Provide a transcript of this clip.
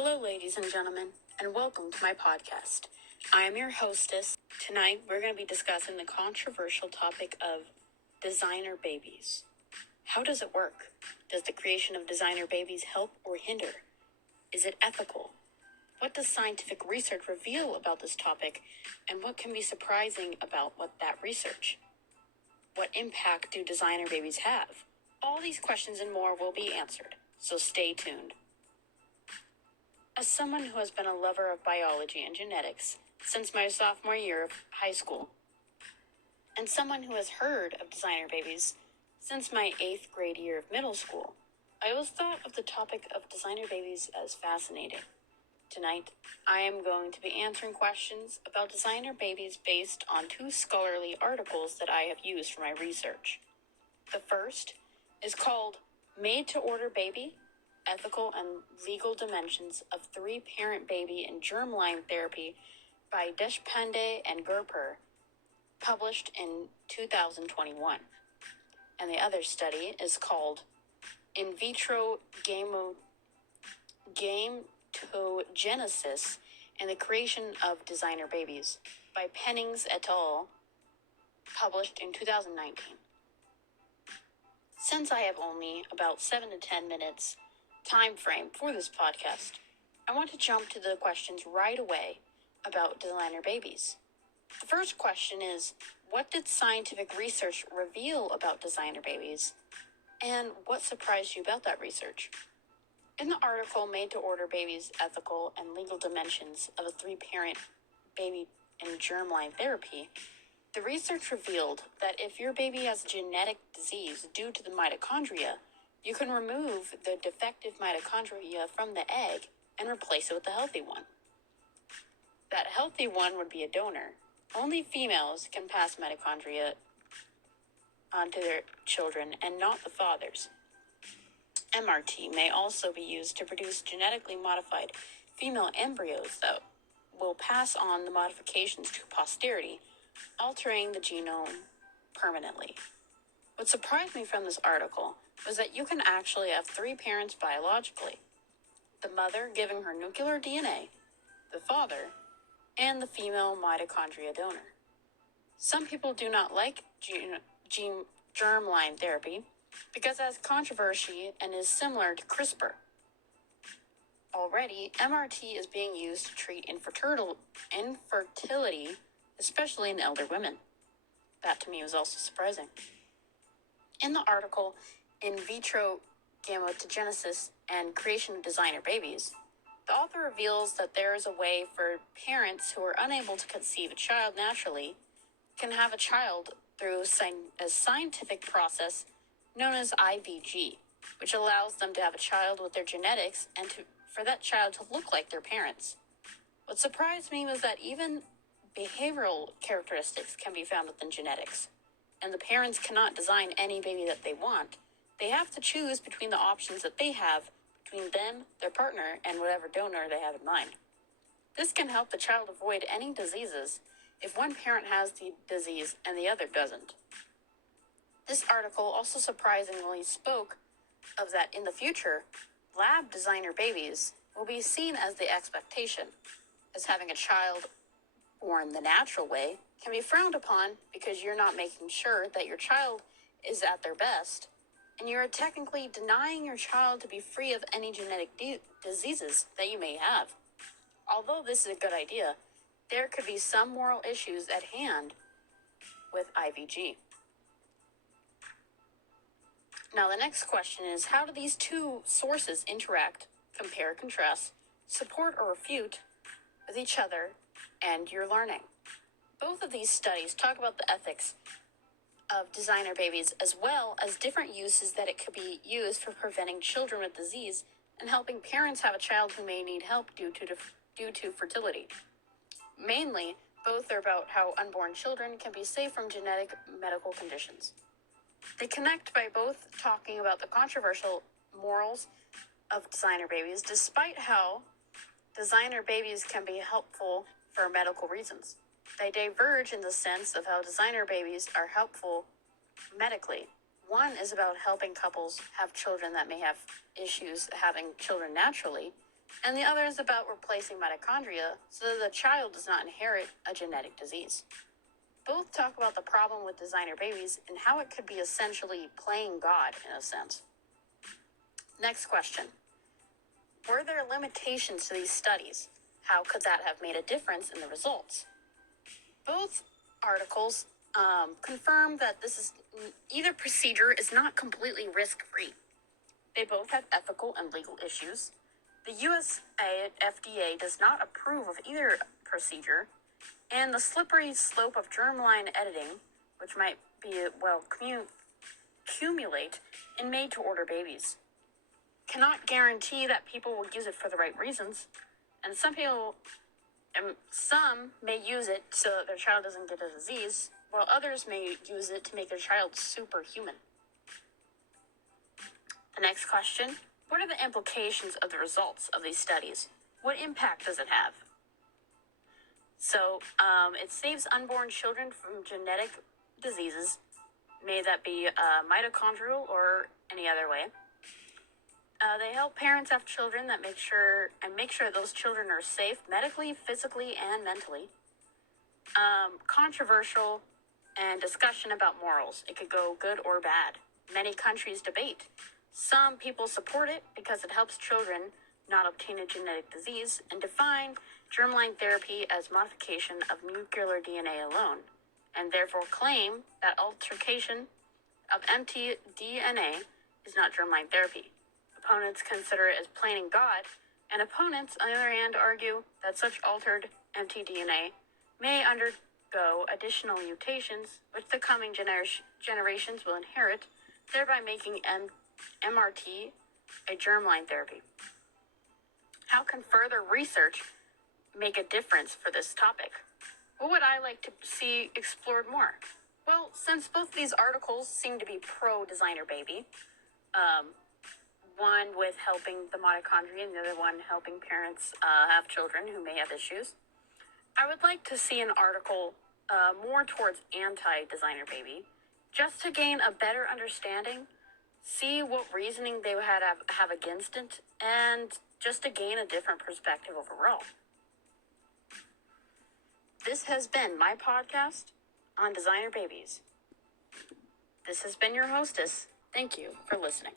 Hello, ladies and gentlemen, and welcome to my podcast. I am your hostess. Tonight, we're going to be discussing the controversial topic of designer babies. How does it work? Does the creation of designer babies help or hinder? Is it ethical? What does scientific research reveal about this topic, and what can be surprising about that research? What impact do designer babies have? All these questions and more will be answered, so stay tuned. As someone who has been a lover of biology and genetics since my sophomore year of high school, and someone who has heard of designer babies since my 8th grade year of middle school, I always thought of the topic of designer babies as fascinating. Tonight, I am going to be answering questions about designer babies based on 2 scholarly articles that I have used for my research. The first is called Made to Order Baby: Ethical and Legal Dimensions of Three-Parent Baby in Germline Therapy by Deshpande and Gerper, published in 2021. And the other study is called In Vitro Gametogenesis and the Creation of Designer Babies by Pennings et al., published in 2019. Since I have only about 7 to 10 minutes time frame for this podcast, I want to jump to the questions right away about designer babies. The first question is, what did scientific research reveal about designer babies, and what surprised you about that research? In the article Made to Order Babies: Ethical and Legal Dimensions of a Three-Parent Baby in Germline Therapy, the research revealed that if your baby has a genetic disease due to the mitochondria, you can remove the defective mitochondria from the egg and replace it with a healthy one. That healthy one would be a donor. Only females can pass mitochondria onto their children and not the fathers. MRT may also be used to produce genetically modified female embryos that will pass on the modifications to posterity, altering the genome permanently. What surprised me from this article was that you can actually have 3 parents biologically: the mother giving her nuclear DNA, the father, and the female mitochondria donor. Some people do not like germline therapy because it has controversy and is similar to CRISPR. Already, MRT is being used to treat infertility, especially in elder women. That to me was also surprising. In the article In Vitro Gametogenesis and Creation of Designer Babies, the author reveals that there is a way for parents who are unable to conceive a child naturally can have a child through a scientific process known as IVG, which allows them to have a child with their genetics and for that child to look like their parents. What surprised me was that even behavioral characteristics can be found within genetics, and the parents cannot design any baby that they want. They have to choose between the options that they have between them, their partner, and whatever donor they have in mind. This can help the child avoid any diseases if one parent has the disease and the other doesn't. This article also surprisingly spoke of that in the future, lab designer babies will be seen as the expectation, as having a child born the natural way can be frowned upon because you're not making sure that your child is at their best, and you're technically denying your child to be free of any genetic diseases that you may have. Although this is a good idea, there could be some moral issues at hand with IVG. Now the next question is, how do these 2 sources interact, compare, contrast, support or refute with each other and your learning? Both of these studies talk about the ethics of designer babies as well as different uses that it could be used for preventing children with disease and helping parents have a child who may need help due to fertility. Mainly, both are about how unborn children can be safe from genetic medical conditions. They connect by both talking about the controversial morals of designer babies, despite how designer babies can be helpful for medical reasons. They diverge in the sense of how designer babies are helpful medically. One is about helping couples have children that may have issues having children naturally, and the other is about replacing mitochondria so that the child does not inherit a genetic disease. Both talk about the problem with designer babies and how it could be essentially playing God in a sense. Next question. Were there limitations to these studies? How could that have made a difference in the results? Both articles confirm that either procedure is not completely risk-free. They both have ethical and legal issues. The US FDA does not approve of either procedure, and the slippery slope of germline editing, which might be accumulate in made-to-order babies, cannot guarantee that people will use it for the right reasons, and some may use it so that their child doesn't get a disease, while others may use it to make their child superhuman. The next question, what are the implications of the results of these studies? What impact does it have? So, it saves unborn children from genetic diseases, may that be mitochondrial or any other way. They help parents have children that make sure those children are safe medically, physically, and mentally. Controversial and discussion about morals. It could go good or bad. Many countries debate. Some people support it because it helps children not obtain a genetic disease and define germline therapy as modification of nuclear DNA alone, and therefore claim that alteration of mtDNA is not germline therapy. Opponents consider it as playing God, and opponents, on the other hand, argue that such altered mtDNA may undergo additional mutations, which the coming generations will inherit, thereby making MRT a germline therapy. How can further research make a difference for this topic? What would I like to see explored more? Well, since both these articles seem to be pro-designer baby, one with helping the mitochondria and the other one helping parents have children who may have issues, I would like to see an article more towards anti-designer baby, just to gain a better understanding, see what reasoning they would have against it, and just to gain a different perspective overall. This has been my podcast on designer babies. This has been your hostess. Thank you for listening.